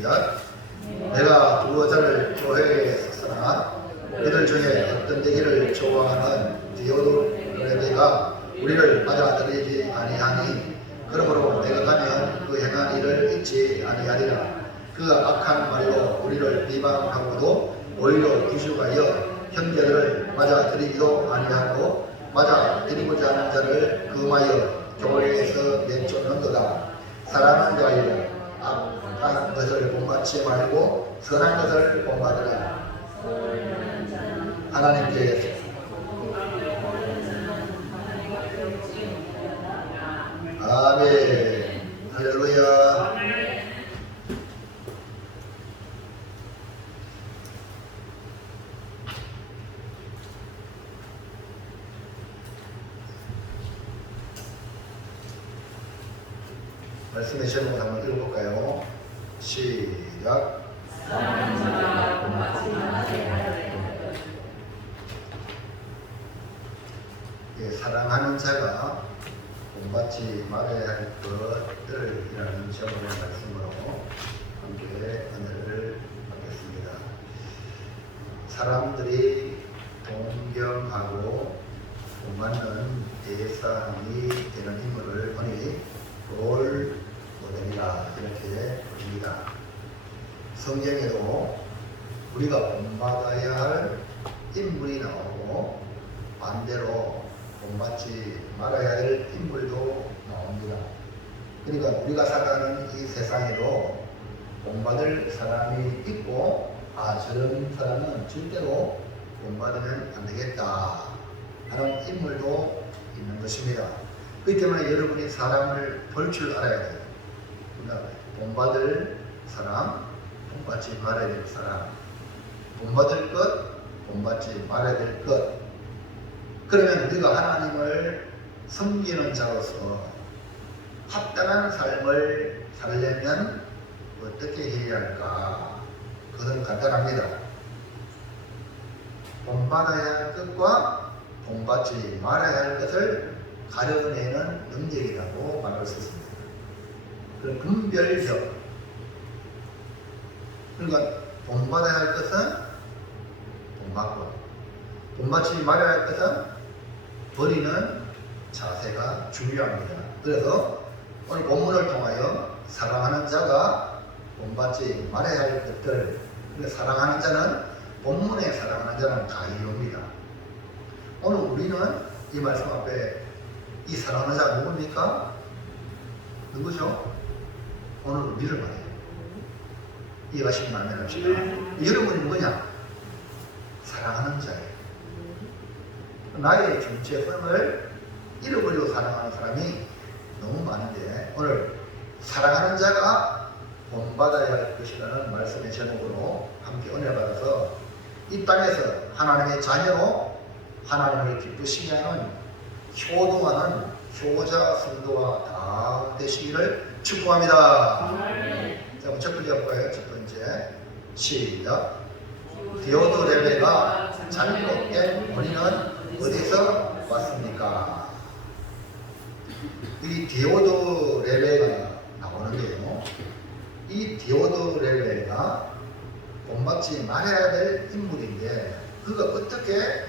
시작. 내가 두 여자를 교회에 썼으나 그들 중에 어떤 되기를 좋아하는 디오도레베가 우리를 맞아들이지 아니하니 그러므로 내가 가면 그 행한 일을 잊지 아니하리라. 그가 악한 말로 우리를 비방하고도 오히려 기죽하여 형제들을 맞아들이기도 아니하고 맞아들이고자 하는 자를 금하여 교회에서 내쫓는도다. 사랑하는 자여, 악한 것을 본받지 말고 선한 것을 본받으라. 하나님께 아멘. 할렐루야. 말씀의 제목을 한번 읽어볼까요? 시작. 예, 사랑하는 자가 본받지 말아야 할 것들이라는 제목의 말씀으로 함께 은혜를 받겠습니다. 사람들이 동경하고 본받는 대상이 되는 인물을 보니 롤 모델이라 이렇게 부릅니다. 성경에도 우리가 본받아야 할 인물이 나오고 반대로 본받지 말아야 할 인물도 나옵니다. 그러니까 우리가 살아가는 이 세상에도 본받을 사람이 있고 저런 사람은 절대로 본받으면 안 되겠다 하는 인물도 있는 것입니다. 그렇기 때문에 여러분이 사람을 볼 줄 알아야 돼요. 그러니까 본받을 사람, 본받지 말아야 될 사람, 본받을 것, 본받지 말아야 될 것. 그러면 우리가 하나님을 섬기는 자로서 합당한 삶을 살려면 어떻게 해야 할까? 그것은 간단합니다. 본받아야 할 것과 본받지 말아야 할 것을 가려내는 능력이라고 말할 수 있습니다. 그런 분별력. 그러니까 본받아야 할 것은 본받고 본받지 말아야 할 것은 버리는 자세가 중요합니다. 그래서 오늘 본문을 통하여 사랑하는 자가 본받지 말아야 할 것들, 사랑하는 자는 본문에 사랑하는 자는 가이옵니다. 오늘 우리는 이 말씀 앞에 이 사랑하는 자가 누굽니까? 누구죠? 오늘 우리를 말해요. 이해하시면 안 합시다. 여러분이 뭐냐? 사랑하는 자예요. 나의 정체성을 잃어버리고 사랑하는 사람이 너무 많은데 오늘 사랑하는 자가 본받아야 할 것이라는 말씀의 제목으로 함께 은혜 받아서 이 땅에서 하나님의 자녀로 하나님을 기쁘시게 하는 효도하는 효자 성도가 다 되시기를 축복합니다. 자, 첫 번째 볼까요? 첫 번째 시작. 디오도레베가 잘못된 원인은 어디서 왔습니까? 이 디오도레베가 나오는데요. 이 디오도레베가 본받지 말아야 될 인물인데 그가 어떻게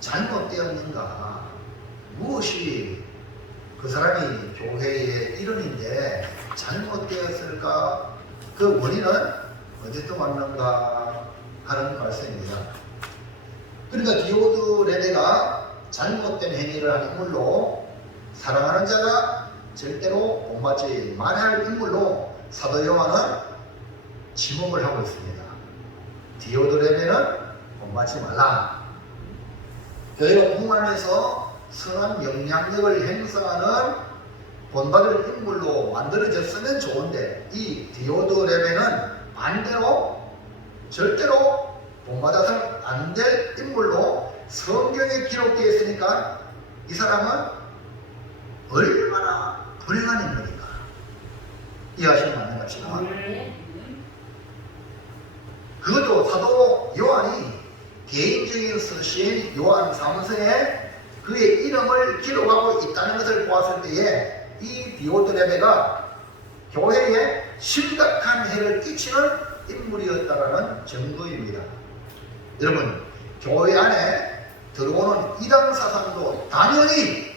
잘못되었는가? 무엇이 그 사람이 교회의 일원인데 잘못되었을까? 그 원인은 어디서 왔는가 하는 말씀입니다. 그러니까 디오도레베가 잘못된 행위를 한 인물로 사랑하는 자가 절대로 본받지 말아야 할 인물로 사도 요한은 지목을 하고 있습니다. 디오도레베는 본받지 말라. 교회가 부흥하면서 선한 영향력을 행사하는 본받을 인물로 만들어졌으면 좋은데 이 디오도레베는 반대로 절대로 본받아서는 안 될 인물로 성경에 기록되어 있으니까 이 사람은 얼마나 불행한 인물인가 이해하시면 안 됩니다. 그것도 사도 요한이 개인적인 서신 요한 3서에 그의 이름을 기록하고 있다는 것을 보았을 때에 이 디오도레베가 교회에 심각한 해를 끼치는 인물이었다라는 증거입니다. 여러분, 교회 안에 들어오는 이단 사상도 당연히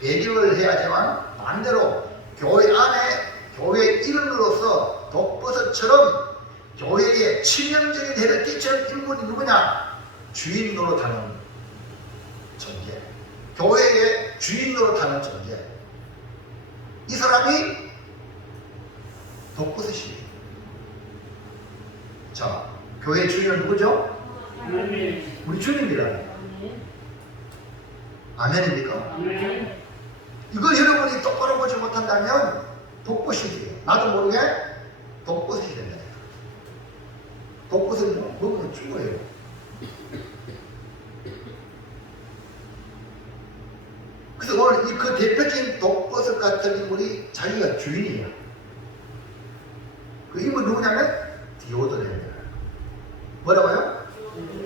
배격을 해야지만 반대로 교회 안에 교회의 일원으로서 독버섯처럼 교회에 치명적인 해를 끼치는 인물이 누구냐? 주인 노릇하는 존재. 교회의 주인 노릇하는 존재. 이 사람이 독버섯이에요. 자, 교회 주인은 누구죠? 우리 주님입니다. 아멘입니까? 이걸 여러분이 똑바로 보지 못한다면 독버섯이 돼요. 나도 모르게 독버섯이 됩니다. 독버섯을 먹으면 죽어요. 그래서 오늘 그 대표적인 독버섯 같은 인물이 자기가 주인이야. 그 인물이 누구냐면 디오드레입니다. 뭐라고요?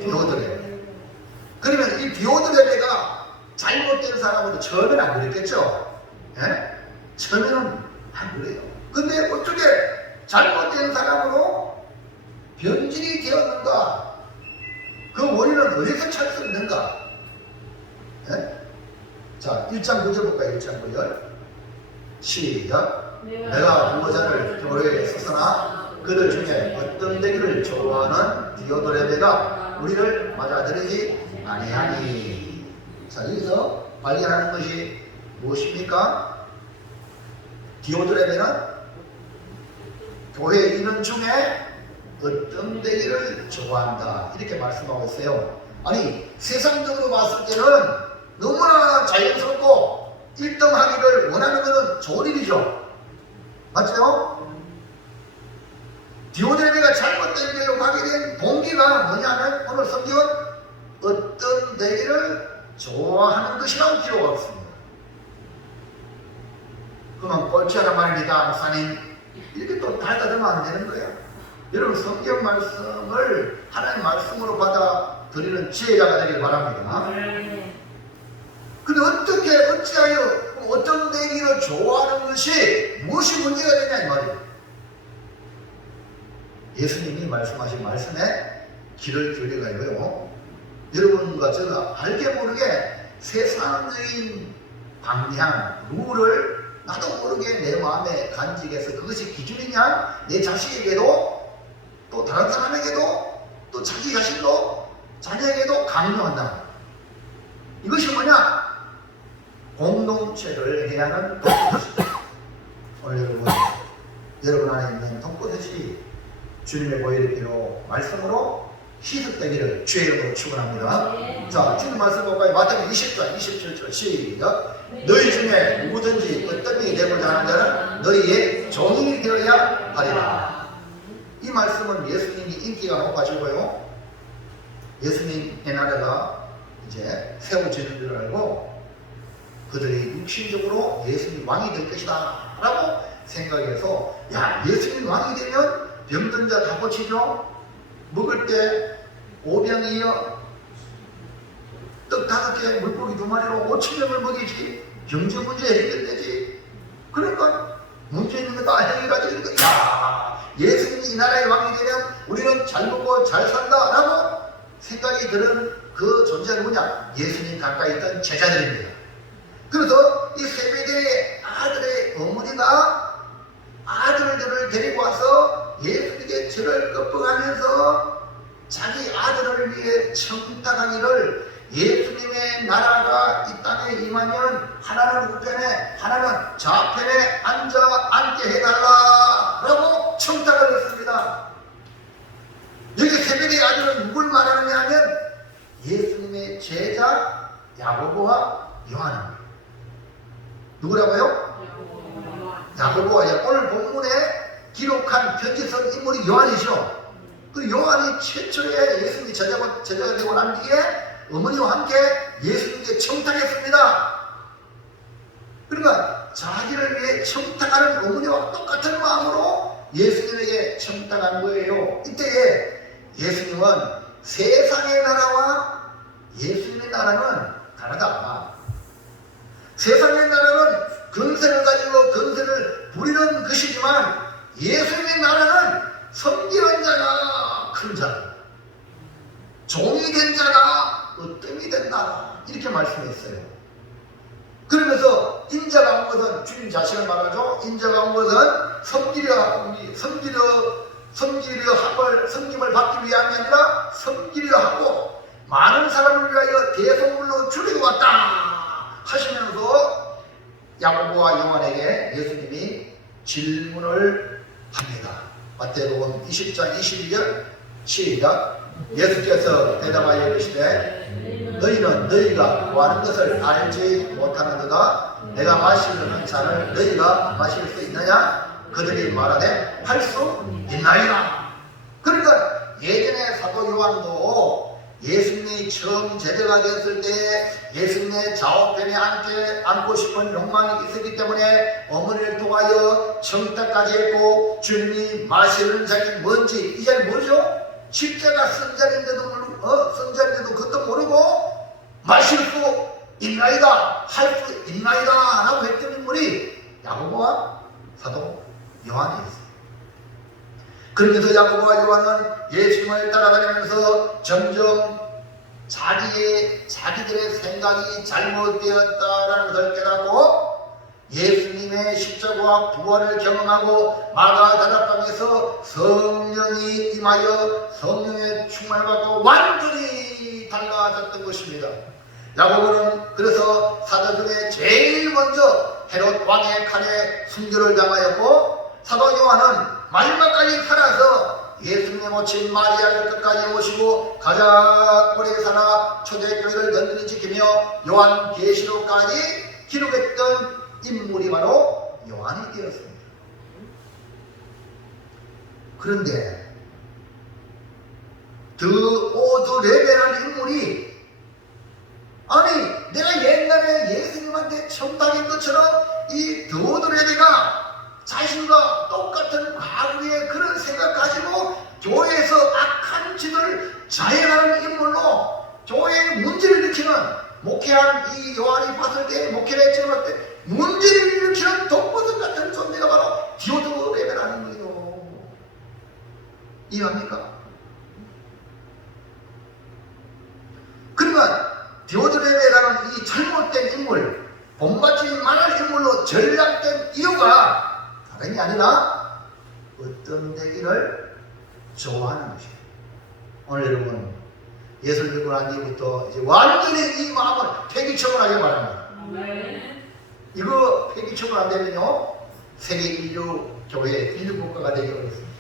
디오드레. 그러면 이 디오드레가 잘못된 사람으로 처음에는 안 그랬겠죠? 예? 처음에는 안 그래요. 근데 어떻게 잘못된 사람으로 변질이 되었는가? 그 원인은 어디서 찾을 수 있는가? 예? 자, 1장 9절 볼까요? 1장 9절. 시작. 내가 부모자를 교회에 썼으나 그들 중에 어떤 되기를 좋아하는 디오드레베가 우리를 맞아들이지 아니하니. 자, 여기서 발견하는 것이 무엇입니까? 디오드레베는 교회 인원 중에 어떤 되기를 좋아한다. 이렇게 말씀하고 있어요. 아니, 세상적으로 봤을 때는 너무나 자연스럽고 1등 하기를 원하는 것은 좋은 일이죠. 맞죠? 디오드레베가 잘못된 길로 가게 된 동기가 뭐냐면 오늘 성경은 어떤 되기를 좋아하는 것이라고 기록하고 있습니다. 그러면 꼴찌 하란 말입니다, 목사님. 이렇게 또 달다들면 안 되는 거예요. 여러분, 성경 말씀을 하나님의 말씀으로 받아들이는 지혜자가 되길 바랍니다. 근데 어떻게, 어찌하여 어떤 되기를 좋아하는 것이 무엇이 문제가 되냐 이 말이에요. 예수님이 말씀하신 말씀에 귀를 기울여가지고요, 여러분과 제가 알게 모르게 세상적인 방향, 룰을 나도 모르게 내 마음에 간직해서 그것이 기준이냐, 내 자식에게도 또 다른 사람에게도 또 자기 자신도 자녀에게도 강요한다. 이것이 뭐냐? 공동체를 해야 하는 독버섯이다. 오늘 여러분 안에 있는 독버섯이 주님의 보혈의 말씀으로 희석되기를 주의 이름으로 축원합니다. 자, 지금 말씀 볼까요? 마태복음 20장 27절 시작. 너희 중에 누구든지 어떤 일이 되고자 하는 자는 너희의 종이 되어야 하리라. 이 말씀은 예수님이 인기가 높아지고요, 예수님의 나라가 이제 세워지는 줄 알고 그들이 육신적으로 예수님 왕이 될 것이다 라고 생각해서, 야, 예수님 왕이 되면 병든 자 다 고치죠. 먹을 때 5병이요 떡 5개 물고기 2마리로 5,000명을 먹이지. 경제 문제 해결되지. 그러니까 문제 있는 거 다 해결하지. 야, 예수님이 이 나라의 왕이 되면 우리는 잘 먹고 잘 산다 라고 생각이 드는 그 존재는 뭐냐? 예수님 가까이 있던 제자들입니다. 그래서 이 세베대의 아들의 어머니가 아들들을 데리고 와서 예수님께 절을 끄떡하면서 자기 아들을 위해 청탁하기를, 예수님의 나라가 이 땅에 임하면 하나는 우편에 하나는 좌편에 앉게 해달라 라고 청탁을 했습니다. 여기 세베대의 아들은 누굴 말하느냐 하면 예수님의 제자 야고보와 요한입니다. 누구라고요? 야고보와. 오늘 본문에 기록한 편지선 인물이 요한이죠. 그 요한이 최초의 예수님이 제자가 되고 난 뒤에 어머니와 함께 예수님께 청탁했습니다. 그러니까 자기를 위해 청탁하는 어머니와 똑같은 마음으로 예수님에게 청탁한 거예요. 이때에 예수님은 세상의 나라와 예수님의 나라는 다르다. 세상의 나라는 근세를 가지고 근세를 부리는 것이지만 예수님의 나라는 섬기는 자가 큰 자라, 종이 된 자가 으뜸이 된다, 이렇게 말씀했어요. 그러면서 인자가 온 것은 주님 자신을 말하죠. 인자가 온 것은 섬김을 받기 위함이 아니라 섬기려 하고 많은 사람을 위하여 대속물로 주리고 왔다 하시면서 야고보와 요한에게 예수님이 질문을 합니다. 마태복음 20장 22절 시작. 예수께서 대답하여 이르시되 너희는 너희가 구하는 것을 알지 못하는도다. 내가 마시려는 잔을 너희가 마실 수 있느냐? 그들이 말하되 할 수 있나이다. 그러니까 예전에 사도 요한도 예수님이 처음 제자가 되었을 때 예수님의 좌우편에 앉고 싶은 욕망이 있었기 때문에 어머니를 통하여 청탁까지 했고, 주님이 마시는 잔이 뭔지, 이 잔이 뭐죠? 십자가 쓴 잔인데도 그것도 모르고 마실 수 있나이다, 할 수 있나이다 라고 했던 인물이 야고보와 사도 요한이었어요. 그러면서 야고보와 요한은 예수님을 따라다니면서 점점 자기들의 생각이 잘못되었다라는 것을 깨닫고 예수님의 십자가와 부활을 경험하고 마가다락방에서 성령이 임하여 성령의 충만을 받고 완전히 달라졌던 것입니다. 야고보는 그래서 사도 중에 제일 먼저 헤롯 왕의 칼에 순교를 당하였고, 사도 요한은 마지막까지 살아서 예수님의 모친 마리아를 끝까지 모시고 가장 오래 살아 초대교회를 든든히 지키며 요한계시록까지 기록했던 인물이 바로 요한이 되었습니다. 그런데 드오드레베라는 인물이, 아니 내가 옛날에 예수님한테 청탁한 것처럼 이 드오드레베가 자신과 똑같은 과거의 그런 생각 가지고 교회에서 악한 짓을 자행하는 인물로 교회의 문제를 일으키는, 목회한 이 요한이 봤을 때, 목회를 했을 때 문제를 일으키는 독버섯 같은 존재가 바로 디오드레베라는 거예요. 이해합니까? 그러니까 디오드레베라는 이 잘못된 인물, 본받지 말할 인물로 전락된 이유가 다름이 아니라 어떤 되기를 좋아하는 것이에요. 오늘 여러분 예수를 믿고 난 뒤부터 이제 완전히 이 마음을 폐기처분하게 바랍니다. 이거 폐기처분 안 되면요 세계 인류 교회 인류 국가가 되기 어렵습니다.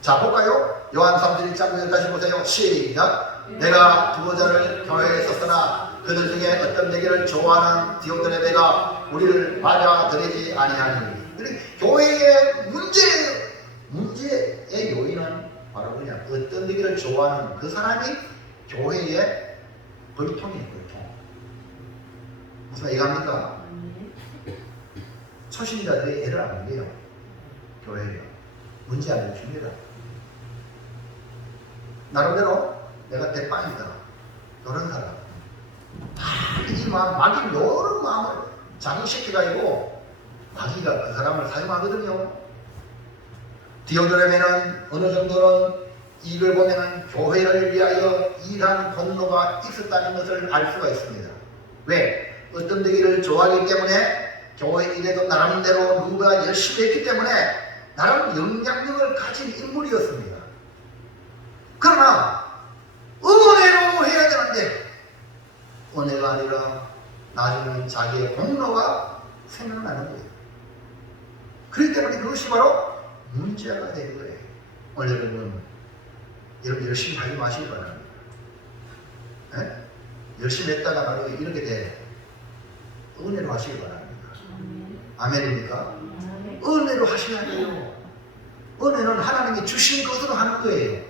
자 볼까요? 요한 3장 1장 다시 보세요. 시작. 내가 두어자를 교회에 썼으나 그들 중에 어떤 되기를 좋아하는 디오드레베가 우리를 맞아들이지 아니하니. 교회의 문제의 요인은 바로 그냥 어떤 되기를 좋아하는 그 사람이 교회의 벌통이에요. 벌통. 무슨 말 이해합니까? 초신자들이 애를 안 먹여요. 교회가 문제 안 줍니다. 나름대로 내가 대빵이다, 이런 사람 이 마귀 여러 마음을 장식시켜가지고 마귀가 그 사람을 사용하거든요. 디오드레베는 어느 정도는 이걸 보면은 교회를 위하여 일한 권노가 있었다는 것을 알 수가 있습니다. 왜? 어떤 되기를 좋아하기 때문에 교회 일에도 나름대로 누가 열심히 했기 때문에 나름 영향력을 가진 인물이었습니다. 그러나 은혜로 해야 되는데 은혜가 아니라 나중에 자기의 공로가 생각나는 거예요. 그렇기 때문에 그것이 바로 문제가 된 거예요. 오늘 여러분 열심히 하지 마시기 바랍니다. 네? 열심히 했다가 바로 이렇게 돼. 은혜로 하시기 바랍니다. 아멘입니까? 은혜로 하셔야 돼요. 은혜는 하나님이 주신 것으로 하는 거예요.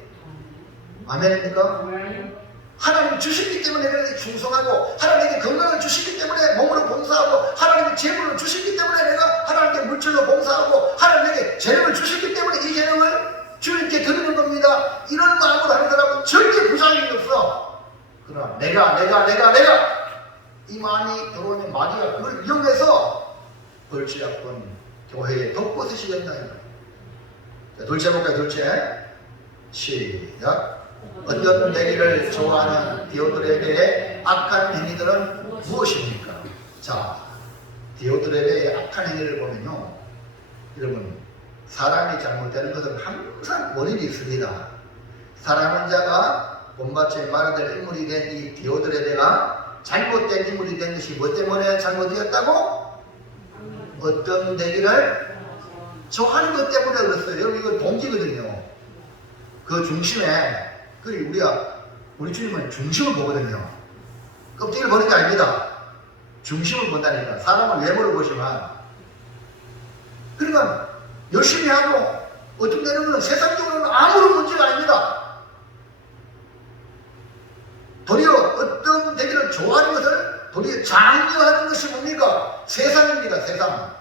아멘입니까? 하나님이 주시기 때문에 내가 충성하고, 하나님에게 건강을 주시기 때문에 몸으로 봉사하고, 하나님이 재물을 주시기 때문에 내가 하나님께 물질로 봉사하고, 하나님에게 재능을 주시기 때문에 이 재능을 주님께 드리는 겁니다. 이런 마음으로 하는 사람은 절대 부상이 없어. 그러나 내가 이 마음이 들어오면 마귀가 그걸 이용해서 벌취약권, 교회에 덮어쓰셔야 된다. 자, 둘째 볼까요? 둘째. 시작. 어떤 내기를 좋아하는 디오드레베의 악한 행위들은 무엇입니까? 자, 디오드레베의 악한 행위를 보면요, 여러분, 사람이 잘못되는 것은 항상 원인이 있습니다. 사랑하는 자가 본받지 말아야 될 인물이 된 이 디오드레베가 잘못된 인물이 된 것이 뭐 때문에 잘못되었다고? 어떤 내기를 좋아하는 것 때문에 그랬어요. 여러분, 이거 동기거든요. 그 중심에, 우리 주님은 중심을 보거든요. 껍질을 보는 게 아닙니다. 중심을 본다니까. 사람은 외모를 보지만, 그러니까 열심히 하고 어떤 데는 건 세상적으로는 아무런 문제가 아닙니다. 도리어 어떤 되기를 좋아하는 것을 도리어 장려하는 것이 뭡니까? 세상입니다. 세상.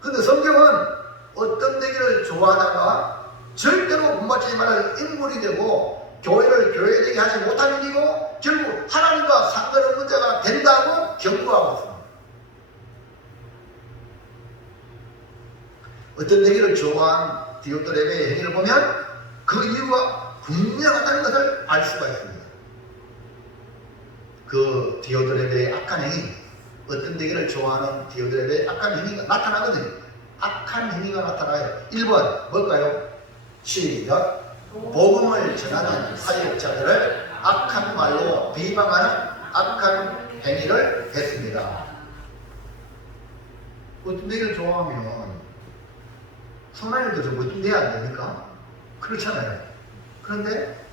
근데 성경은 어떤 되기를 좋아하다가 절대로 본받지 말아야 할 인물이 되고 교회를 교회되게 하지 못하는 이고 결국 하나님과 상관없는 자가 된다고 경고하고 있습니다. 어떤 되기를 좋아한 디오드레베의 행위를 보면 그 이유가 분명하다는 것을 알 수가 있습니다. 그 디오드레베의 악한 행위, 어떤 되기를 좋아하는 디오드레베의 악한 행위가 나타나거든요. 악한 행위가 나타나요. 1번 뭘까요? 시작. 복음을 전하는 사역자들을 악한 말로 비방하는 악한 행위를 했습니다. 어떤 되기를 좋아하면 선한일도 좀 어떤 데야 안 됩니까? 그렇잖아요. 그런데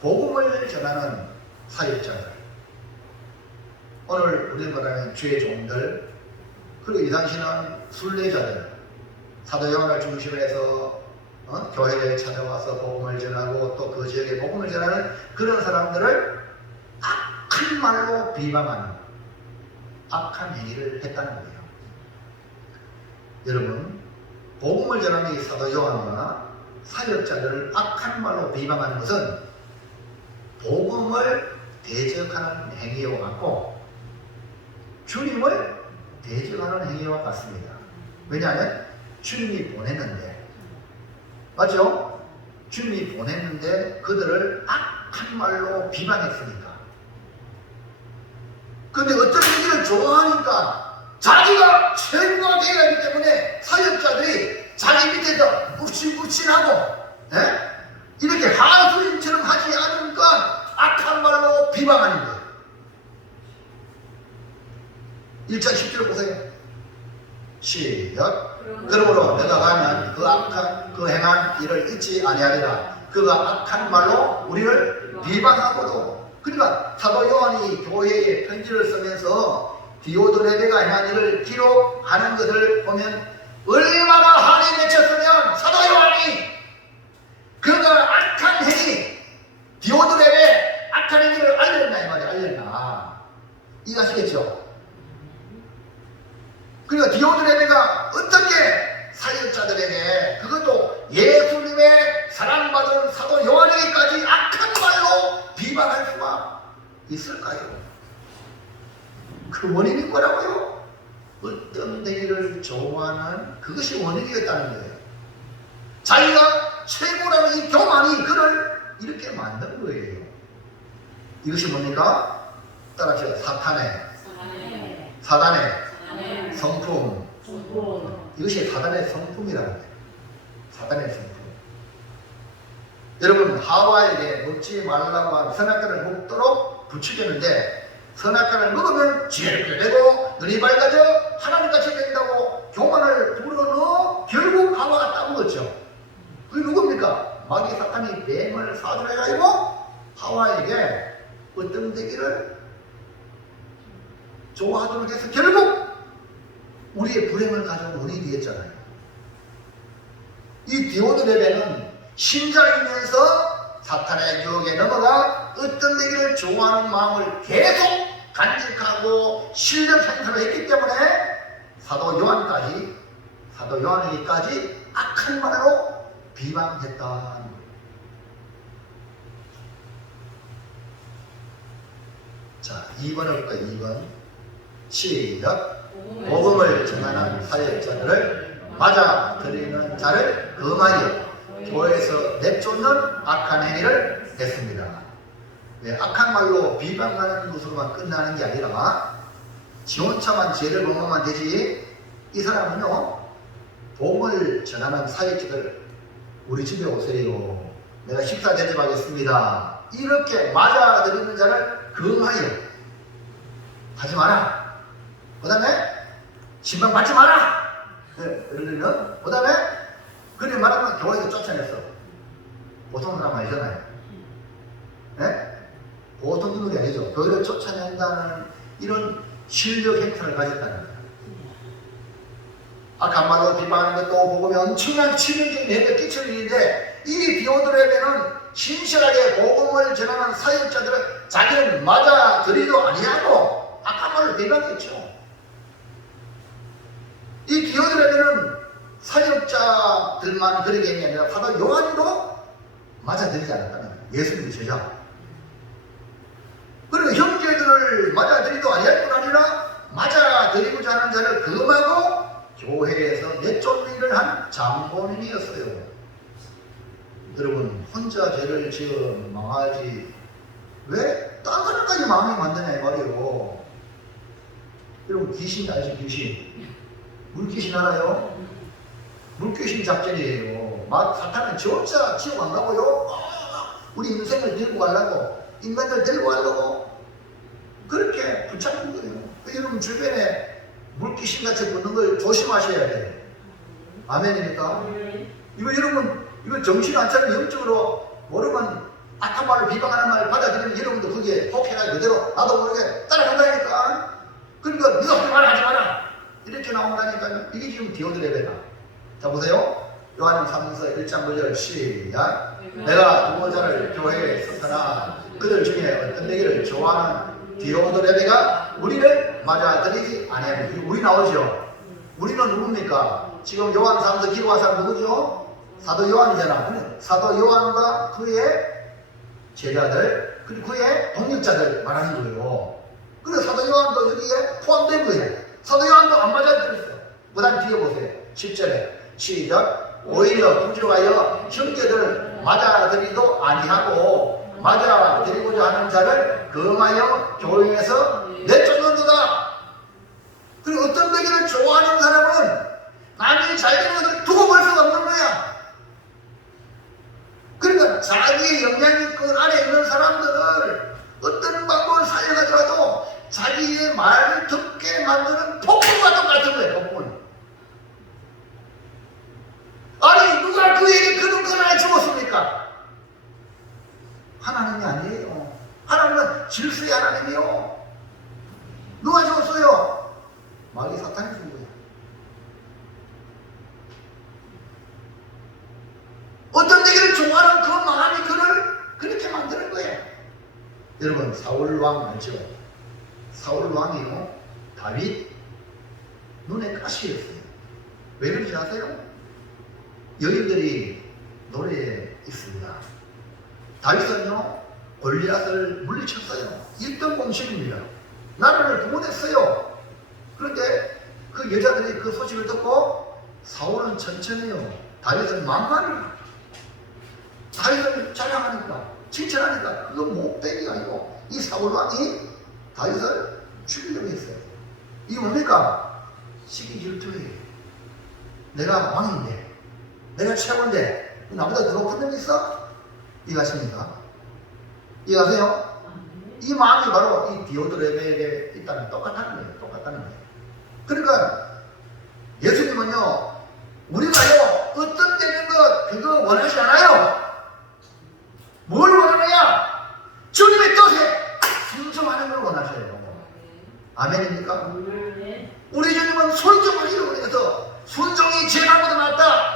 복음을 전하는 사역자들, 오늘 우리는 말하는 주의 종들, 그리고 이 당시는 순례자들, 사도 요한을 중심으로 해서 교회에 찾아와서 복음을 전하고 또 그 지역에 복음을 전하는 그런 사람들을 악한 말로 비방하는 악한 행위를 했다는 거예요. 여러분, 복음을 전하는 이 사도 요한과 사역자들을 악한 말로 비방하는 것은 복음을 대적하는 행위와 같고 주님을 대적하는 행위와 같습니다. 왜냐하면 주님이 보냈는데, 맞죠? 주님이 보냈는데 그들을 악한 말로 비방했으니까. 근데 어떤 얘기를 좋아하니까 자기가 최고가 되어야 하기 때문에 사역자들이 자기 밑에서 묵신묵신하고 이렇게 하수인처럼 하지 않으니까 악한 말로 비방하는 거예요. 1장 10절을 보세요. 시작. 그러므로 내가 가면 그 악한 그 행한 일을 잊지 아니하리라. 그가 악한 말로 우리를 비방하고도. 그러니까 사도 요한이 교회에 편지를 쓰면서 디오드레베가 행한 일을 기록하는 것을 보면 얼마나 한이 맺혔으면 사도 요한이 그가 악한 행위, 디오드레베 악한 행위를 알렸나 이 말이야. 알렸나. 이해하시겠죠? 그러니까 디오드레베가 어떻게 사역자들에게, 그것도 예수님의 사랑받은 사도 요한에게까지 악한 말로 비방할 수가 있을까요? 그 원인이 뭐라고요? 어떤 되기를 좋아하는 그것이 원인이었다는 거예요. 자기가 최고라는 이 교만이 그를 이렇게 만든 거예요. 이것이 뭡니까? 따라하시죠. 사단의 성품. 이것이 사단의 성품이라는 거예요. 사단의 성품. 여러분, 하와에게 먹지 말라고 한 선악과를 먹도록 부추겼는데 선악과를 먹으면 죄를 되고 눈이 밝아져 하나님같이 된다고 교만을 불어넣어 결국 하와가 따먹었죠. 그게 누굽니까? 마귀 사탄이 뱀을 사주해가지고 하와에게 어떤 되기를 좋아하도록 해서 결국 우리의 불행을 가져온 원인이 되었잖아요. 이 디오드레베는 신자이면서 사탄의 유혹에 넘어가 어떤 되기를 좋아하는 마음을 계속 간직하고 실력 행사를 했기 때문에 사도 요한에게까지 악한 말로 비방했다. 자, 2번을 볼까요? 2번. 시작. 복음을 전하는 사역자들을 맞아 들이는 자를 금하여 교회에서 내쫓는 악한 행위를 했습니다. 네, 악한 말로 비방하는 것으로만 끝나는 게 아니라 지 혼자만 죄를 범하면 되지, 이 사람은요 복음을 전하는 사역자들 우리 집에 오세요, 내가 식사 대접하겠습니다, 이렇게 맞아들이는 자를 금하여 하지 마라. 그 다음에 신방 받지 마라. 네, 예를 들면 그 다음에 그래 말하면 교회에서 쫓아냈어. 보통 사람 아니잖아요. 네? 보통 그런 게 아니죠. 교회를 쫓아낸다는 이런 실력 행사를 가졌다는 거예요. 악한 말로 비방하는 것도 복음에 엄청난 치명적인 해를 끼칠 일인데, 이 디오드레베는 신실하게 복음을 전하는 사역자들을 자기는 맞아들이도 아니하고 악한 말로 비방했죠. 이 디오드레베는 사역자들만 그러게 했는 게 아니라 사도 요한도 맞아들이지 않았다는 거예요. 예수님의 제자. 그리고 형제들을 맞아들이도 아니할 뿐 아니라 맞아들이고자 하는 자를 금하고 교회에서 내쫓는 일을 한 장본인이었어요. 여러분, 혼자 죄를 지어 망하지 왜 딴 사람까지 망하게 만드냐 이 말이에요. 여러분, 귀신 알죠? 귀신. 물귀신 알아요? 물귀신 작전이에요. 사탄은 지 혼자 지옥 안 가고요, 우리 인생을 들고 가려고, 인간들 들고 가려고 그렇게 붙잡는 거예요. 여러분 주변에 물귀신같이 붙는 걸 조심하셔야 돼요. 아멘입니까? 이거 여러분, 이거 정신 안 차리고 영적으로 모르면 악한 말을 비방하는 말을 받아들이면 여러분도 거기에 혹해가 그대로 나도 모르게 따라간다니까. 그러니까 니가 그렇게 말하지 마라 이렇게 나온다니까요. 이게 지금 디오드레베다. 자 보세요. 요한음 3서 1장 9절 시작. 내가 두어 자를 교회에 썼으나 그들 중에 어떤 내기를 좋아하는 디오드레베가 우리를 맞아들이지 아니하니. 우리 나오죠. 우리는 누굽니까? 지금 요한 3서 기록한 사람 누구죠? 사도 요한이잖아. 근데 사도 요한과 그의 제자들 그리고 그의 동역자들 말하는 거예요. 그래서 사도 요한도 여기에 포함된 거예요. 사도 요한도 안 맞아들였어요. 그 다음 뒤에 보세요. 10절에 시작. 오히려 부족하여 형제들을 맞아들이도 아니하고 맞아들이고자 하는 자를 금하여 교회에서 내쫓는다. 그리고 어떤 되기를 좋아하는 사람은 남이 잘 되는 것을 두고 볼 수가 없는 거야. 그러니까 자기의 영향력권 안에 있는 사람들을 어떤 방법을 사용하더라도 자기의 말을 듣게 만드는 폭풍과 똑같은 거예요. 폭풍. 아니 누가 그에게 그런 건 하나 주었습니까? 하나님이 아니에요. 하나님은 질서의 하나님이요. 누가 줬어요? 마귀 사탄이 준 거예요. 어떤 얘기를 좋아하는 그 마음이 그를 그렇게 만드는 거예요. 여러분, 사울왕 알죠? 사울왕이요, 다윗 눈에 가시였어요. 왜 그런지 아세요? 여인들이 노래에 있습니다. 다윗은요 골리앗을 물리쳤어요. 1등 공신입니다. 나라를 구원했어요. 그런데 그 여자들이 그 소식을 듣고 사울은 천천히요, 다윗은 만만히 다윗을 자랑하니까 칭찬하니까 그거 못되기가 아니고 이 사울왕이 다윗을 죽이려고 했어요. 이게 뭡니까? 시기 질투예요. 내가 왕인데, 내가 최고인데 나보다 더 높은 놈이 있어? 이해하십니까? 이해하세요? 이 마음이 바로 이 디오드레베에게 있다는 똑같다는 거예요. 똑같다는 거예요. 그러니까 예수님은요, 우리가요 어떤 되는 것 그거 원하지 않아요. 뭘 원하느냐? 주님의 뜻에 순종하는 걸 원하셔요. 아멘입니까? 우리 주님은 순종하기를 원해서 순종이 죄가보다 낫다.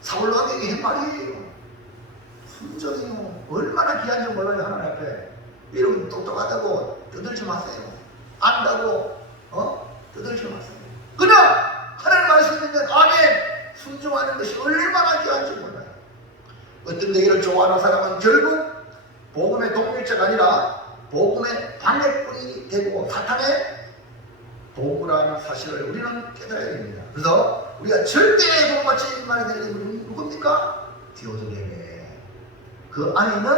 사울 왕에게 한 말이에요. 순종이요 얼마나 귀한지 몰라요. 하나님 앞에. 여러분 똑똑하다고 떠들지 마세요. 안다고 떠들지 마세요. 그냥 하나님 말씀이면 아멘 순종하는 것이 얼마나 귀한지 몰라요. 어떤 얘기를 좋아하는 사람은 결국 복음의 동역자가 아니라 복음의 방해꾼이 되고 사탄의 도구라는 사실을 우리는 깨달아야 됩니다. 그래서 우리가 절대 본받지 말아야 될 인물은 누굽니까? 디오드레베. 그 안에 있는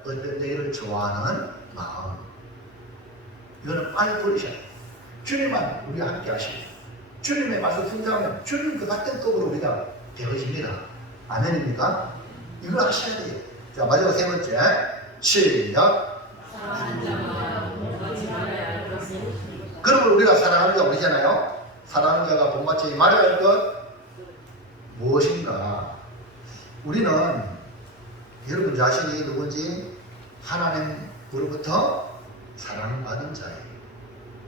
어떤 때를 좋아하는 마음. 이거는 빨리 버리셔야 돼요. 주님만 우리와 함께 하시고 주님의 말씀 순종하면 주님 그 같은 떡으로 우리가 되어집니다. 아멘입니까? 이걸 하셔야 돼요. 자, 마지막 세 번째. 시작. 그러면 우리가 사랑하는 자가 우리잖아요. 사랑하는 자가 본받지 말아야 할 것 무엇인가? 우리는 여러분 자신이 누군지 하나님으로부터 사랑받은 자예요.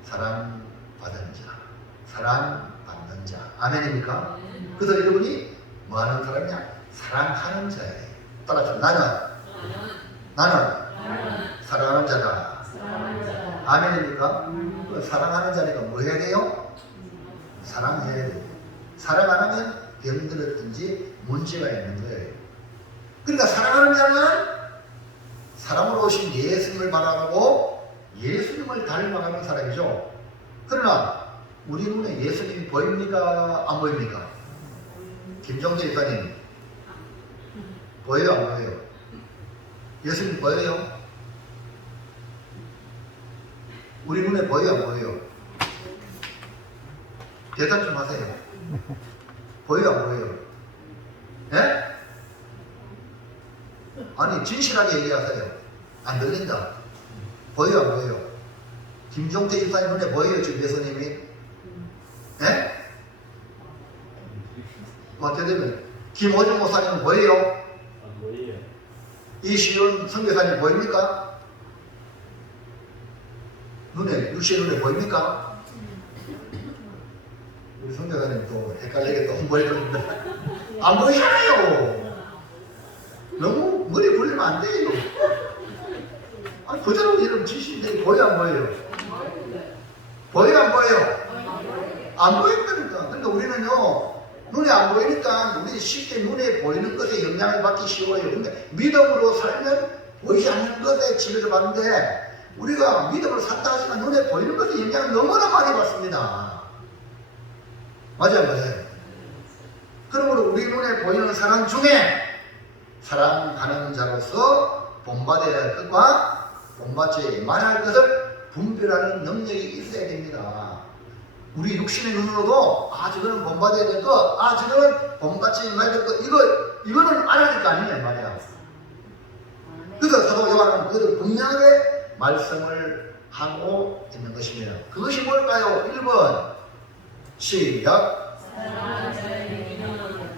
사랑받은 자, 사랑받는 자. 아멘입니까? 그래서 여러분이 뭐 하는 사람이냐? 사랑하는 자예요. 따라서 나는 사랑하는 자다. 아멘입니까? 사랑하는 자니까 뭐 해야 돼요? 사랑해야 돼요. 사랑 안 하면 병들었든지 문제가 있는 거예요. 그러니까 사랑하는 자는 사람으로 오신 예수님을 바라보고 예수님을 닮아가는 사람이죠. 그러나 우리 눈에 예수님이 보입니까? 안 보입니까? 김정재 이사님 보여요? 안 보여요? 예수님 보여요? 우리 눈에 보여요? 안 보여요? 대답 좀 하세요. 보여요? 안 보여요? 예? 아니 진실하게 얘기하세요. 안 들린다. 보여요? 안 보여요? 김종태 집사님 눈에 보여요? 지금 예수님이? 예? 어떻게되면 김호중 목사님 보여요? 안 보여요. 이시윤 선교사님 보입니까? 육신 눈에 보입니까? 우리 선교사님 또 헷갈리게 또 보이는데 안 보이잖아요. 너무 머리 굴리면 안 돼요. 아니 그대로 이름 지시는데 보여 안 보여요? 보여 안 보여요? 안 보인다니까. 그러니까 우리는요 눈에 안 보이니까 우리 쉽게 눈에 보이는 것에 영향을 받기 쉬워요. 근데 믿음으로 살면 보이지 않는 것에 지배를 받는데 우리가 믿음으로 산다 하지만 눈에 보이는 것에 영향을 너무나 많이 받습니다. 맞아요. 그러므로 우리 눈에 보이는 사람 중에 사랑하는 자로서 본받아야 할 것과 본받지 말아야 할 것을 분별하는 능력이 있어야 됩니다. 우리 육신의 눈으로도 저거는 본받아야 될 것, 저거는 본받지 말아야 될 것, 이거는 알아야 될 거 아니냐 말이야. 그래서 사도 요한은 그것을 분명하게 말씀을 하고 있는 것입니다. 그것이 뭘까요? 1번 시작.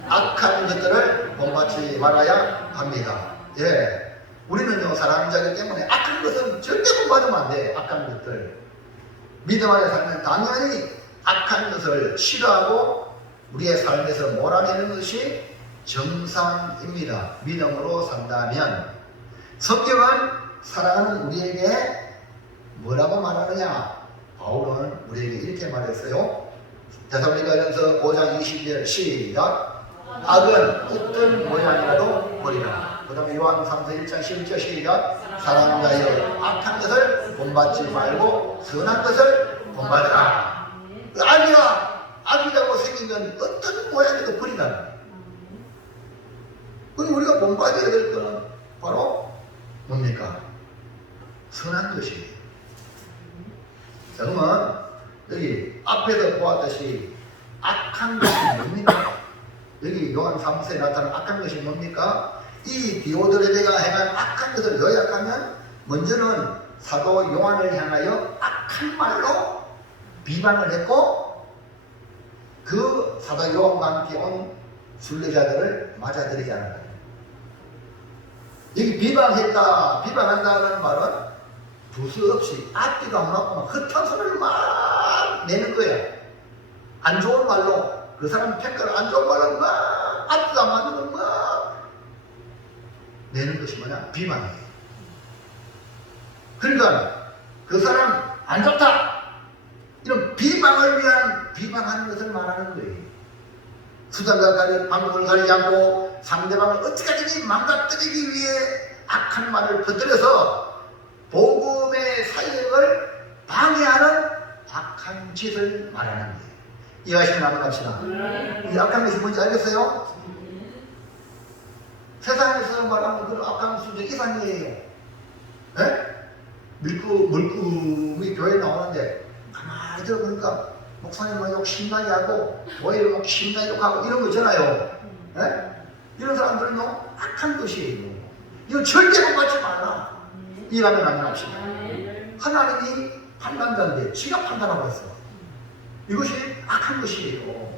악한 것들을 본받지 말아야 합니다. 예, 우리는요 사랑하는 자이기 때문에 악한 것은 절대 본받으면 안 돼. 악한 것들 믿음 안에 살면 당연히 악한 것을 싫어하고 우리의 삶에서 몰아내는 것이 정상입니다. 믿음으로 산다면. 성경은 사랑하는 우리에게 뭐라고 말하느냐? 바울은 우리에게 이렇게 말했어요. 데살로니가전서 5장 20절 시작. 악은 어떤 모양이라도 버리라. 그 다음에 요한 3서 1장 11절 시작. 사랑하는 자여 악한 것을 본받지 말고 선한 것을 본받으라. 악이라고 생긴 건 어떤 모양이라도 버리라. 그럼 우리가 본받아야 될 것은 바로 뭡니까? 선한 것이에요. 자, 그러면 여기 앞에서 보았듯이 악한 것이 뭡니까? 여기 요한 3서에 나타난 악한 것이 뭡니까? 이 디오드레베가 행한 악한 것을 요약하면 먼저는 사도 요한을 향하여 악한 말로 비방을 했고 그 사도 요한과 함께 온 순례자들을 맞아들이지 않았다. 여기 비방한다는 말은 두서없이 앞뒤도 안 맞고 막 헛한 소리를 막 내는 거야. 안 좋은 말로 그 사람 평가를 안 좋은 말로 막 앞뒤도 안 맞는 걸 막 내는 것이 뭐냐? 비방이에요. 그러니까 그 사람 안 좋다 이런 비방을 위한 비방하는 것을 말하는 거예요. 수단과 가려 방법을 가리지 않고 상대방을 어떻게든지 망가뜨리기 위해 악한 말을 퍼뜨려서 복음의 사역을 방해하는 악한 짓을 말하는 거예요. 이해하시면 한번 합시다. 이 악한 것이 뭔지 알겠어요? 세상에서 말하는 그런 악한 수준 이상이에요. 예? 물품이 교회에 나오는데 가만히 들어보니까 목사님 막 욕 심나게 하고 교회를 막 심나게 욕하고 이런 거 있잖아요. 예? 이런 사람들은요 악한 것이에요. 이건 절대로 받지 말라. 이해하면 안 합시다. 하나님이 판단자인데 지가 판단하고 있어. 이것이 악한 것이에요.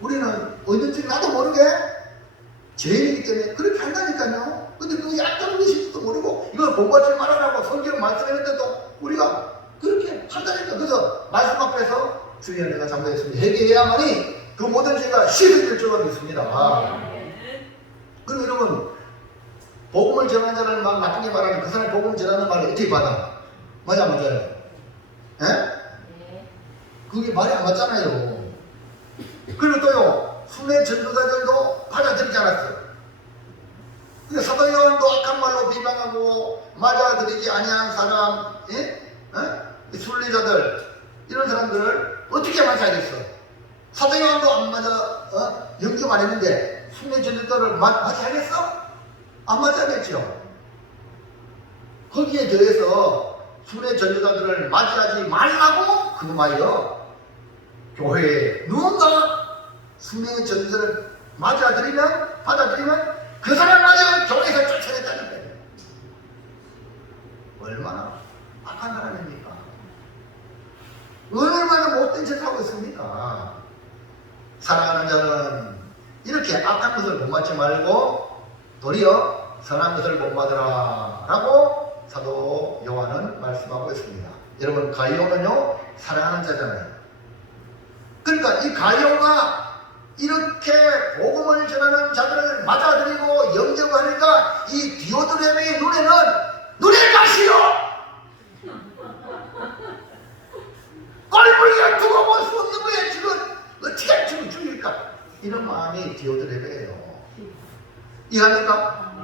우리는 언제쯤 나도 모르게 죄인이기 때문에 그렇게 한다니까요. 근데 그게 악한 것인지도 모르고 이걸 본받지 말아라고 성경 말씀했는데도 우리가 그렇게 한다니까. 그래서 말씀 앞에서 주여 내가 잘못했습니다 회개해야만이 그 모든 죄가 씻어질 줄로 믿습니다. 그럼 여러분 복음을 전하는 자를 막 나쁘게 말하면 그 사람이 복음을 전하는 말을 어떻게 받아? 맞아요? 예? 그게 말이 안 맞잖아요. 그리고 또요 순회 전도자들도 받아들이지 않았어요. 근데 사도 요한도 악한 말로 비방하고 맞아들이지 아니한 사람, 예? 순례자들 이런 사람들을 어떻게 맞아야겠어? 사도 요한도 안 맞아 영접 안 했는데 순회 전도자들을 맞아야겠어? 안 맞아야겠죠. 거기에 더해서 순회 전도자들을 맞이하지 말라고 그놈하여 교회에 누군가 순회 전도자를 받아들이면 그 사람마저 교회에서 쫓아냈다는 거예요. 얼마나 악한 사람입니까? 얼마나 못된 짓을 하고 있습니까? 사랑하는 자는 이렇게 악한 것을 본받지 말고 도리어 선한 것을 본받으라 라고 사도 요한은 말씀하고 있습니다. 여러분 가이오는요 사랑하는 자잖아요. 그러니까 이 가이오가 이렇게 복음을 전하는 자들을 맞아들이고 영접하니까 이 디오드레미의 눈에는 눈에 가시오! 꼴불리가 두고 볼 수 없는 거예요. 지금 어떻게 지금 죽일까? 이런 마음이 디오드레미예요. 이해합니까?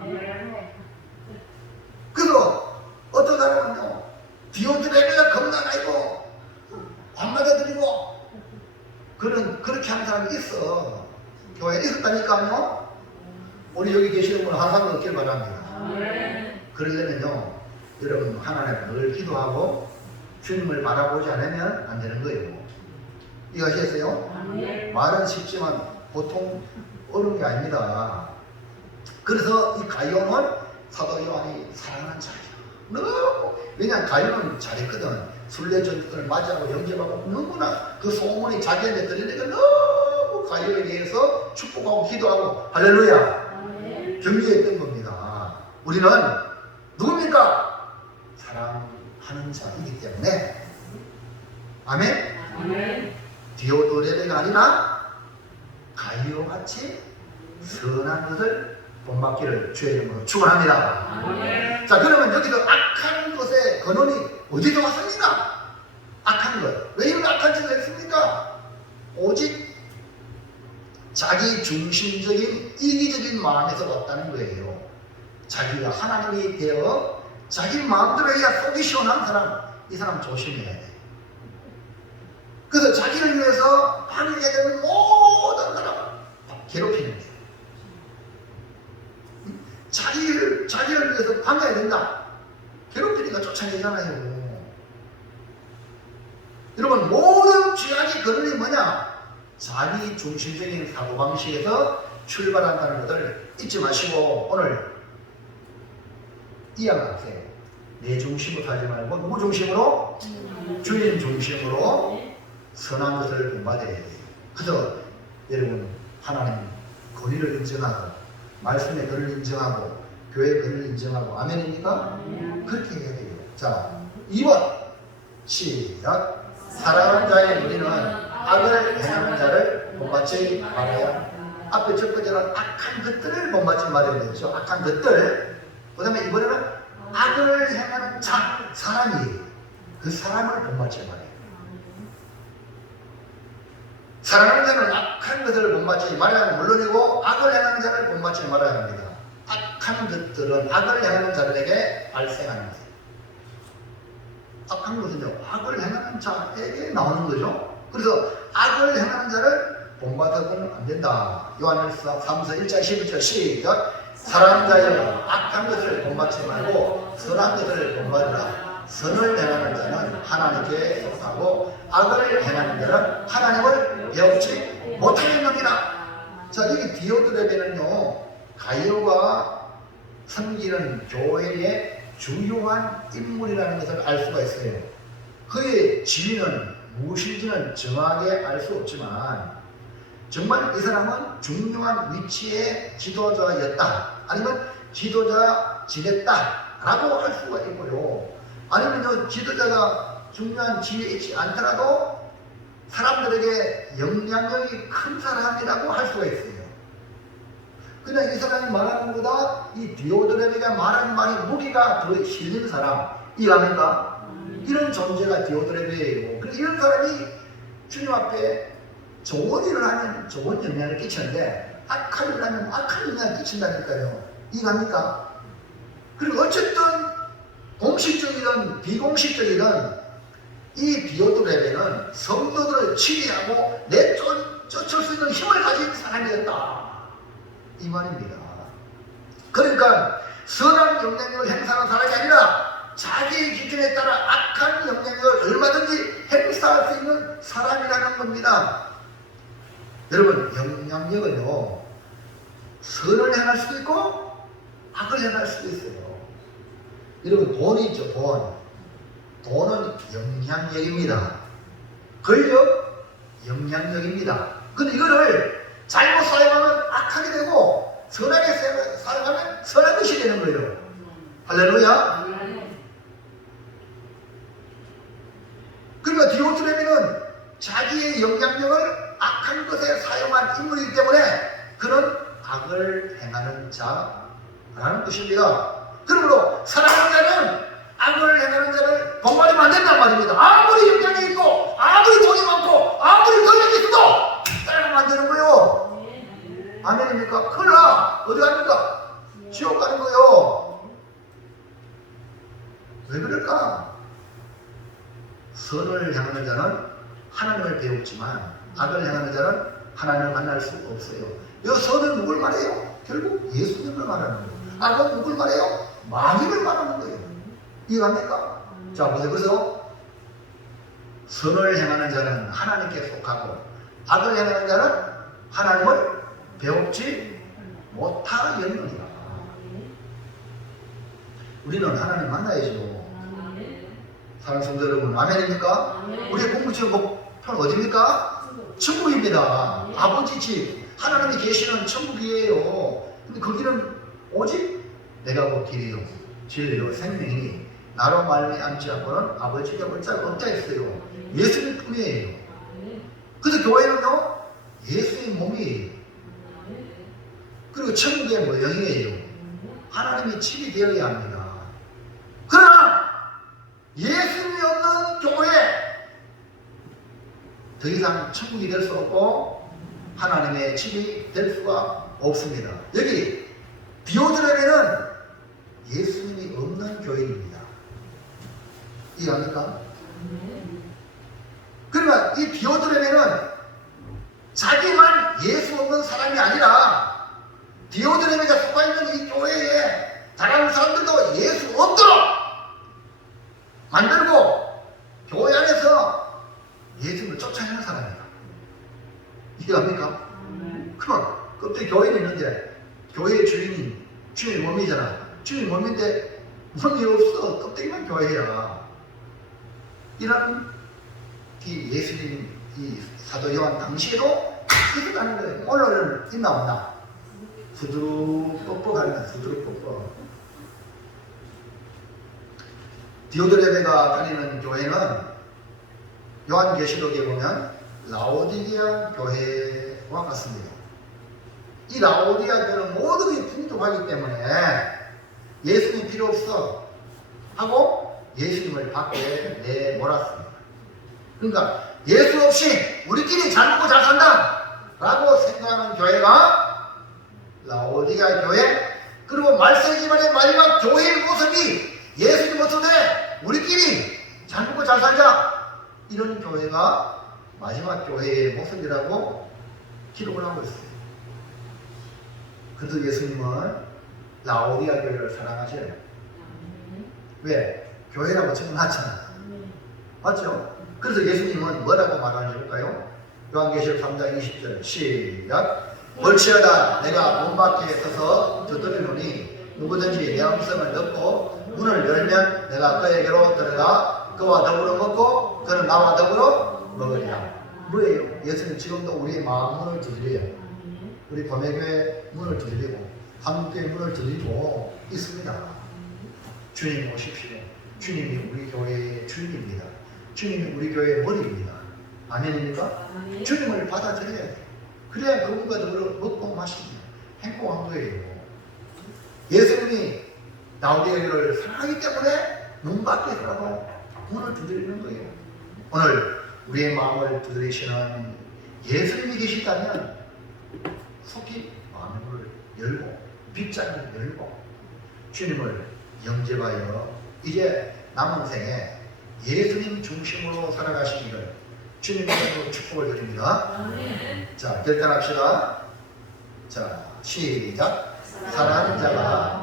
그래서 어떤 사람은요 디오드레미가 겁나가지고 안 맞아들이고 그렇게 하는 사람이 있어. 교회에 있었다니까요. 우리 여기 계시는 분 항상 얻길 바랍니다. 그러려면요 여러분 하나님 늘 기도하고 주님을 바라보지 않으면 안 되는 거예요. 이해하시겠어요? 말은 쉽지만 보통 어려운 게 아닙니다. 그래서 이 가이오는 사도 요한이 사랑하는 자예요. 너무 왜냐하면 가이오는 잘했거든. 순례전도를 맞이하고 영접하고 너무나 그 소문이 자기한테 들리니까 너무 가이오에 대해서 축복하고 기도하고 할렐루야 경계했던 겁니다. 우리는 누굽니까? 사랑하는 자이기 때문에 아멘? 디오도레베가 아니라 가이오같이 선한 것을 본받기를 주의 이름으로 축원합니다. 자 그러면 여기서 악한 것의 근원이 어디서 왔습니까? 악한 것. 왜 이런 악한 짓을 했습니까? 오직 자기 중심적인 이기적인 마음에서 왔다는 거예요. 자기가 하나님이 되어 자기 마음대로 해야 속이 시원한 사람, 이 사람 조심해야 돼. 그래서 자기를 위해서 방해해야 되는 모든 사람 괴롭히는 거예요. 자기를 위해서 방해해야 된다. 괴롭히니까 쫓아내잖아요. 여러분 모든 죄악의 근원이 뭐냐? 자기 중심적인 사고방식에서 출발한다는 것을 잊지 마시고 오늘 이해하세요. 내 중심으로 하지 말고 누구 중심으로? 주님 중심으로 선한 것을 본받아야 돼요. 그래서 여러분 하나님 권위를 인정하고 말씀의 권위를 인정하고 교회의 권위를 인정하고 아멘입니까? 그렇게 해야 돼요. 자 2번 시작. 사랑하는 자의 우리는 악을 행하는 자를 본받지 말아야. 앞에 첫 번째는 악한 것들을 본받지 말아야 되죠. 악한 것들. 그 다음에 이번에는 악을 행하는 자, 사람이 그 사람을 본받지 말아야. 사랑하는 자는 악한 것들을 본받지 말아야 하는 물론이고 악을 행하는 자를 본받지 말아야 합니다. 악한 것들은 악을 행하는 자들에게 발생하는 거예요. 악한 것은요, 악을 행하는 자에게 나오는 거죠. 그래서 악을 행하는 자를 본받아서는 안 된다. 요한일서 3서 1장 11절 시작. 사랑하는 자여, 악한 것을 본받지 말고 선한 것을 본받으라. 선을 행하는 자는 하나님께 속하고 악을 행하는 자는 하나님을 배우지 못하느니라. 자, 여기 디오드레베는요, 가이오가 섬기는 교회의 중요한 인물이라는 것을 알 수가 있어요. 그의 지위는 무엇인지는 정확하게 알 수 없지만 정말 이 사람은 중요한 위치의 지도자였다, 아니면 지도자 지냈다 라고 할 수가 있고요. 아니면 지도자가 중요한 지위에 있지 않더라도 사람들에게 영향력이 큰 사람이라고 할 수가 있어요. 그냥 이 사람이 말하는 것보다 이 디오드레베가 말하는 말이 무게가 더 실린 사람, 이해합니까? 이런 존재가 디오드레베예요. 그래서 이런 사람이 주님 앞에 좋은 일을 하면 좋은 영향을 끼치는데 악한 일을 하면 악한 영향을 끼친다니까요. 이해합니까? 그리고 어쨌든 공식적이든 비공식적이든 이 디오드레베는 성도들을 치리하고 내쫓을 수 있는 힘을 가진 사람이었다, 이 말입니다. 그러니까 선한 영향력을 행사하는 사람이 아니라 자기의 기준에 따라 악한 영향력을 얼마든지 행사할 수 있는 사람이라는 겁니다. 여러분, 영향력은요, 선을 행할 수도 있고 악을 행할 수도 있어요. 여러분, 돈이 있죠, 돈. 돈은 영향력입니다. 권력, 영향력입니다. 근데 이거를 잘못 사용하면 악하게 되고 선하게 사용하면 선한 것이 되는 거예요. 할렐루야. 그러니까 디오드레베는 자기의 영향력을 악한 것에 사용한 인물이기 때문에 그런 악을 행하는 자라는 것입니다. 그러므로 사랑하는 자는 악을 행하는 자를 본받으면 안 된단 말입니다. 아무리 영향이 있고 아무리 돈이 많고 아무리 권력이 있어도 따라가면 안 되는 거예요. 아멘입니까? 큰일 나. 어디 갑니까? 지옥 가는 거예요. 왜 그럴까? 선을 향하는 자는 하나님을 배웠지만 악을 향하는 자는 하나님을 만날 수 없어요. 이 선은 누굴 말해요? 결국 예수님을 말하는 거예요. 악은 누굴 말해요? 마귀를 말하는 거예요. 이해합니까? 자, 보세요. 그래서 선을 행하는 자는 하나님께 속하고 악을 행하는 자는 하나님을 배웁지 못하였느니라. 우리는 하나님 만나야죠. 사랑하는 성도 여러분, 아멘입니까? 우리의 공부지의 목표는 어디입니까? 천국입니다. 아버지 집, 하나님이 계시는 천국이에요. 근데 거기는 오직 내가 곧 길이요 진리요 생명이니 나로 말미암지 않고는 아버지께 볼 자가 없다 했어요. 예수님 뿐이에요. 그래서 교회는요, 예수의 몸이에요. 그리고 천국의 모형이에요. 하나님이 집이 되어야 합니다. 그러나 예수님이 없는 교회, 더 이상 천국이 될 수 없고 하나님의 집이 될 수가 없습니다. 여기 디오드레베는 예수님이 없는 교인입니다. 이해합니까? 그러니까 이 디오드레베는 자기만 예수 없는 사람이 아니라 디오드레베가 속아 있는 이 교회에 다른 사람들도 예수 없도록 만들고 교회 안에서 예수님을 쫓아내는 사람이다. 이해합니까? 그럼 그때 교회는 있는데 교회의 주인이 몸이잖아. 주인이 몸인데 몸이 없어. 껍데기만 교회야. 이런 이 예수님 이 사도 요한 당시에도 있었다는 거예요. 오늘은 있나 없나? 후두룩 뻑뻑하는 후두룩 뻑뻑. 디오드레베가 다니는 교회는 요한계시록에 보면 라오디게아 교회와 같습니다. 이 라오디게아 교회는 모든 게 풍족하기 때문에 예수님 필요 없어 하고 예수님을 밖에 내몰았습니다. 그러니까 예수 없이 우리끼리 잘 먹고 잘 산다 라고 생각하는 교회가 라오디게아 교회, 그리고 말세기만의 마지막 교회의 모습이 예수님 모습에 우리끼리 잘 먹고 잘 살자. 이런 교회가 마지막 교회의 모습이라고 기록을 하고 있어요. 그래서 예수님은 라오디아 교회를 사랑하셔요. 왜? 교회라고 적어놨잖아. 맞죠? 그래서 예수님은 뭐라고 말하는지 볼까요? 요한계시록 3장 20절 시작. 볼지어다 내가 문 밖에 서서 두드리노니 누구든지 내 음성을 듣고 문을 열면 내가 그에게로 들어가 그와 더불어 먹고 그는 나와 더불어 먹으리라. 뭐예요? 예수님 지금도 우리의 마음 문을 두드려요. 우리 범회교회 문을 두드리고 한국교회 문을 두드리고 있습니다. 주님 오십시오. 주님이 우리 교회의 주인입니다. 주님이 우리 교회의 머리입니다. 아멘입니까? 주님을 받아들여야 돼요. 그래야 그분과 더불어 먹고 마시고 행복한 거예요. 예수님이 라오디아를 사랑하기 때문에 문 밖에서라도 문을 두드리는 거예요. 오늘 우리의 마음을 두드리시는 예수님이 계시다면 속히 마음의 문을 열고 빗장을 열고 주님을 영접하여 이제 남은 생에 예수님 중심으로 살아가시기를 주님으로 축복을 드립니다. 자, 결단합시다. 자, 시작. 사랑하는 자가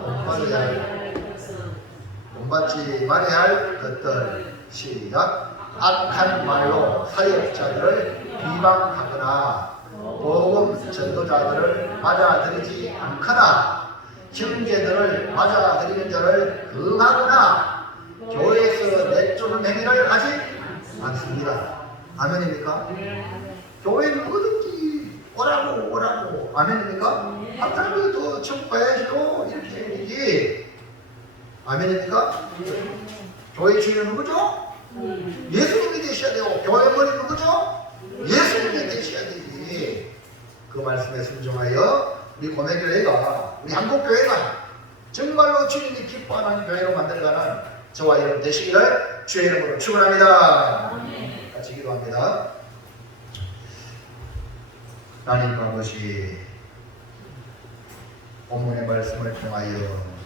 본받지 말아야 할 것들. 시작. 악한 말로 사역자들을 비방하거나 복음 전도자들을 맞아들이지 않거나 형제들을 맞아들이는 자를 금하거나 교회에서 내쫓는 행위를 하지 않습니다. 아멘입니까? 교회는 뭐든지 오라고 아멘입니까? 앞사람이 더 축복해야지고 이렇게 해야 되지. 아멘입니까? 교회 주인은 누구죠? 예수님이 되셔야 되고 교회 머리 누구죠? 예수님이 되셔야 되지. 그 말씀에 순종하여 우리 고매교회가 우리 한국교회가 정말로 주님이 기뻐하는 교회로 만들어가는 저와 여러분 되시기를 주의 이름으로 축원합니다. 같이 기도합니다. 하나님 아버지, 본문의 말씀을 통하여